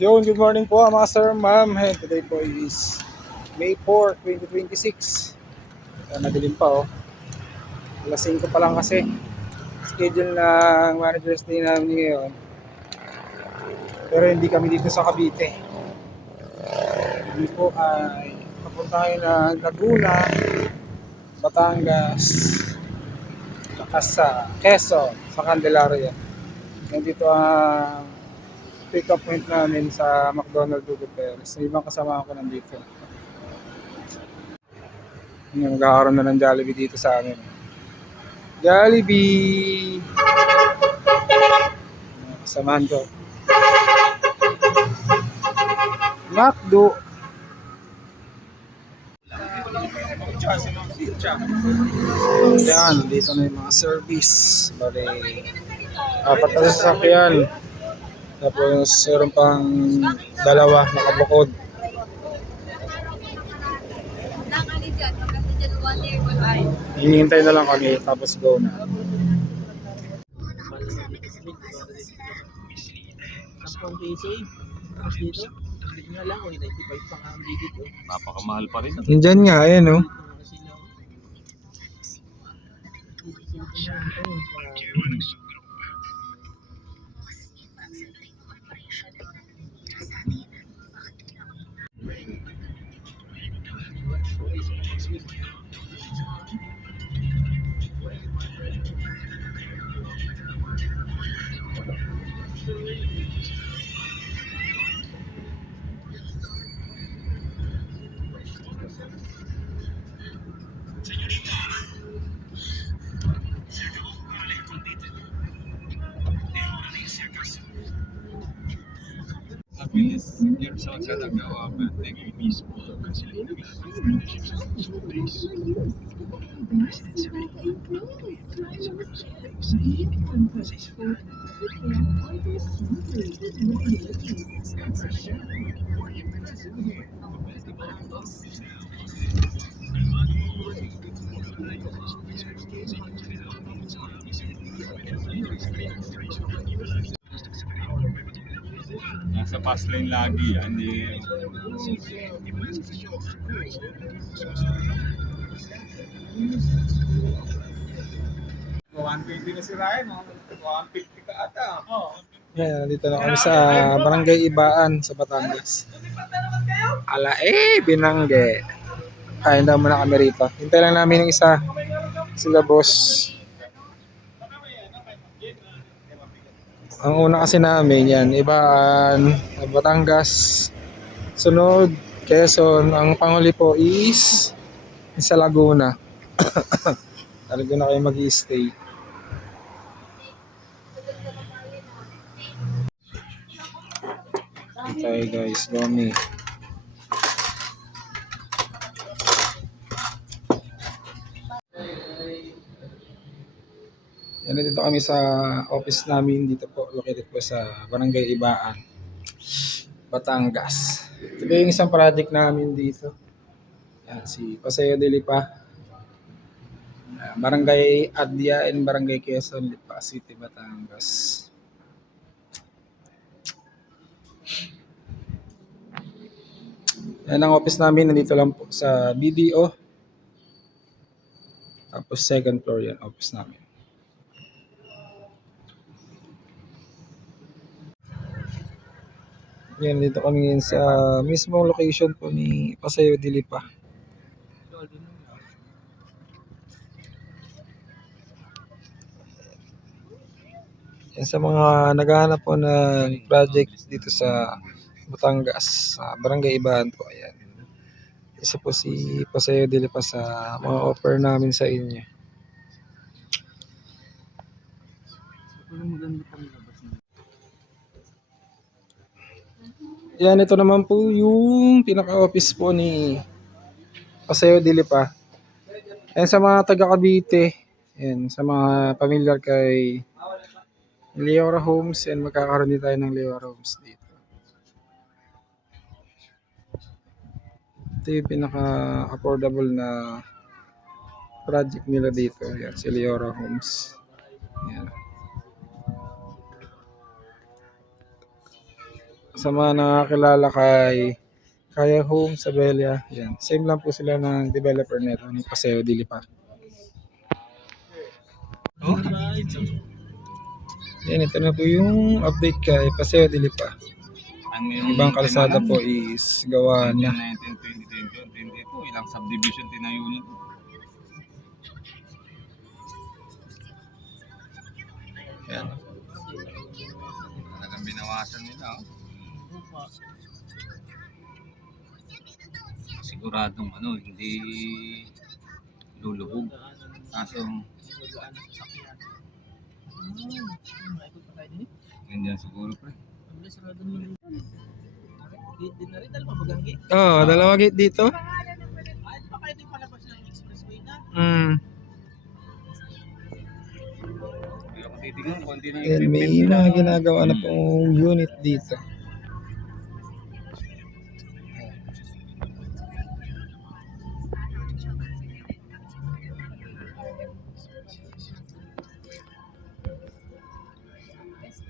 Yun, good morning po mga sir, ma'am. Hey, today po is May 4, 2026. Madilim pa oh. Alas 5 pa lang kasi. Schedule ng Manager's Day namin ngayon. Pero hindi kami dito sa Cavite. Hindi po ay papunta kayo ng Laguna, Batangas, saka sa Quezon, sa Candelaria. Nandito ang pick up point namin sa McDonald Dugo Perez. Yung ibang kasama ko nandito. Magkakaroon na ng Jollibee dito sa amin. Jollibee! Samahan ko. McDo! Yan, dito na yung mga service. Bali, apat na sasakyan. Tapos, meron pang dalawa nakabukod. Hinihintay na lang kami, tapos go na. Napakamahal pa rin. Nandyan nga, ayan o. Sa nagawa natin mismo kasi nasa fast lane lagi yan eh. 120 na si Ryan, 150 ka ata. Yan, dito na kami sa Barangay Ibaan sa Batangas. Binangge. Kain daw muna kami rito. Hintay lang namin yung isa. Sila boss. Ang una kasi namin yan, Ibaan, Batangas. Sunod, Quezon. Ang panghuli po is sa Laguna. Laguna kayo mag-i-stay. Okay guys, Gomi. Yan, dito kami sa office namin dito po, located po sa Barangay Ibaan, Batangas. Ito yung isang project namin dito. Yan, si Paseo de Lipa, Barangay Adya and Barangay Quezon, Lipa City, Batangas. Yan ang office namin, nandito lang po sa BDO. Tapos second floor yan, office namin. Yan, dito kami ngayon sa mismong location po ni Paseo de Lipa. Yan, sa mga naghahanap po ng project dito sa Batangas, sa Barangay Ibaan po, ayan. Isa po si Paseo de Lipa sa mga offer namin sa inyo. Yan, ito naman po yung pinaka-office po ni Paseo de Lipa. Yan, sa mga taga Cavite, yan, sa mga familiar kay Leora Homes, and magkakaroon din tayo ng Leora Homes dito. Ito yung pinaka-affordable na project nila dito. Yan, si Leora Homes. Yan. Sa mga nakakilala kay Kaya Home sa Belia, yan. Same lang po sila ng developer nito, ni Paseo Dilipa. Oh. Yan, ito na po yung update kay Paseo Dilipa. Ano yung Ibang kalsada po is gawa niya. 2019, 2020, ilang subdivision tinayo nito. Yan. Talagang binawasan nila. Oh. Siguradong hindi lulubog. Kaso, ganyan siguro pre. Oh, dalawa gate dito. Pero kung titignan, konti na Yan, may mga ginagawa na pong unit dito.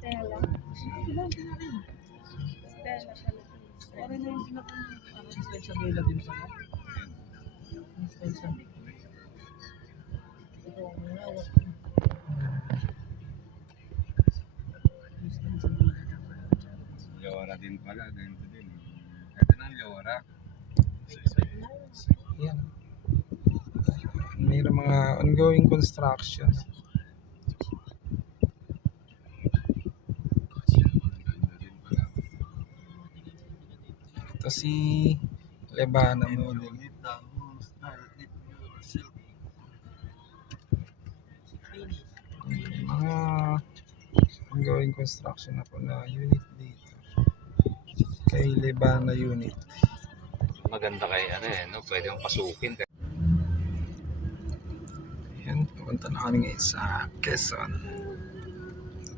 Stella. Stella pala. Parang na yung pinaka sa Bella din pala. Yora din pala, ganito din. Ito ng Yora. Yan. Mayroong mga ongoing construction. Ito si Lebana Model. Mga ongoing construction na po na unit dito. Kay Lebana unit. Maganda kay pwede mong pasukin. Yan, pupunta na kami ngayon sa Quezon.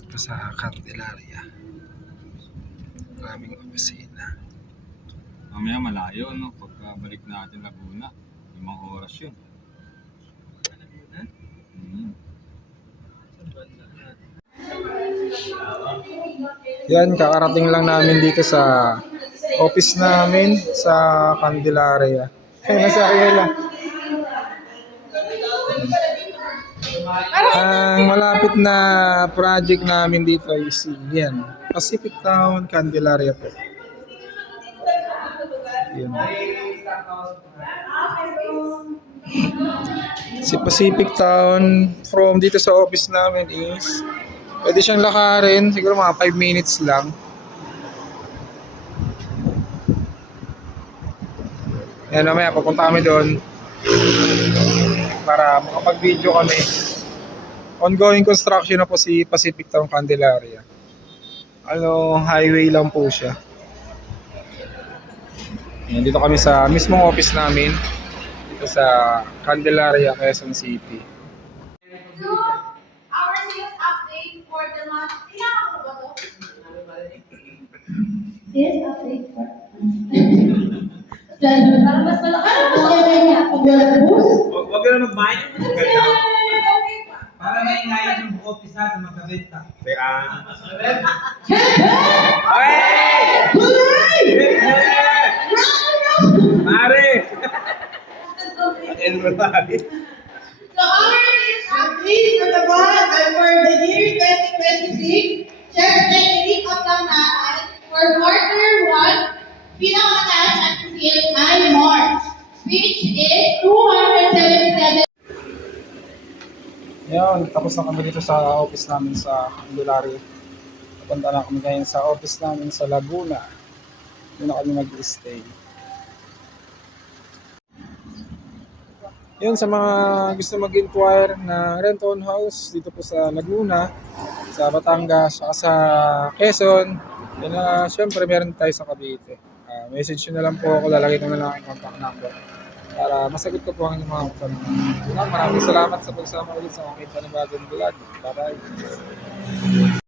Ito sa Candelaria. Maraming opisina. Mamaya malayo, pagkabalik natin Laguna, 5 oras yun. Yan, kakarating lang namin dito sa office namin sa Candelaria. Nasa Ariela. Ang malapit na project namin dito is yan, Pacific Town, Candelaria po. Yan. Si Pacific Town from dito sa office namin is pwede siyang lakarin, siguro mga 5 minutes lang. Yan, mamaya pupunta kami doon para makapag-video kami. Ongoing construction na po si Pacific Town Candelaria. Highway lang po siya. Yan, dito kami sa mismong office namin dito sa Candelaria, Quezon City. So, our sales update for the month. Kailangan mo ba to? Sales update for para mas malaki. Huwag ka na mag-mind. Para maingayan yung office natin magkabenta. Kaya... Mare! So, our sales update for the month and for the year 2026, syempre, i-pick up lang natin for quarter 1, pinakamataas at sales ay March, which is 277. Yan, tapos na kami dito sa office namin sa Candelaria. Papunta na kami ngayon sa office namin sa Laguna. Doon na kami mag-stay. Yun, sa mga gusto mag-inquire na rent-on house dito po sa Laguna, sa Batangas, saka sa Quezon, yun na, syempre meron tayo sa Cavite. Message nyo na lang po ako, lalagay ko na lang ang contact number para masagot ko po ang inyong mga katanungan. Maraming salamat sa pagsama ulit sa aking panibagong vlog. Bye-bye!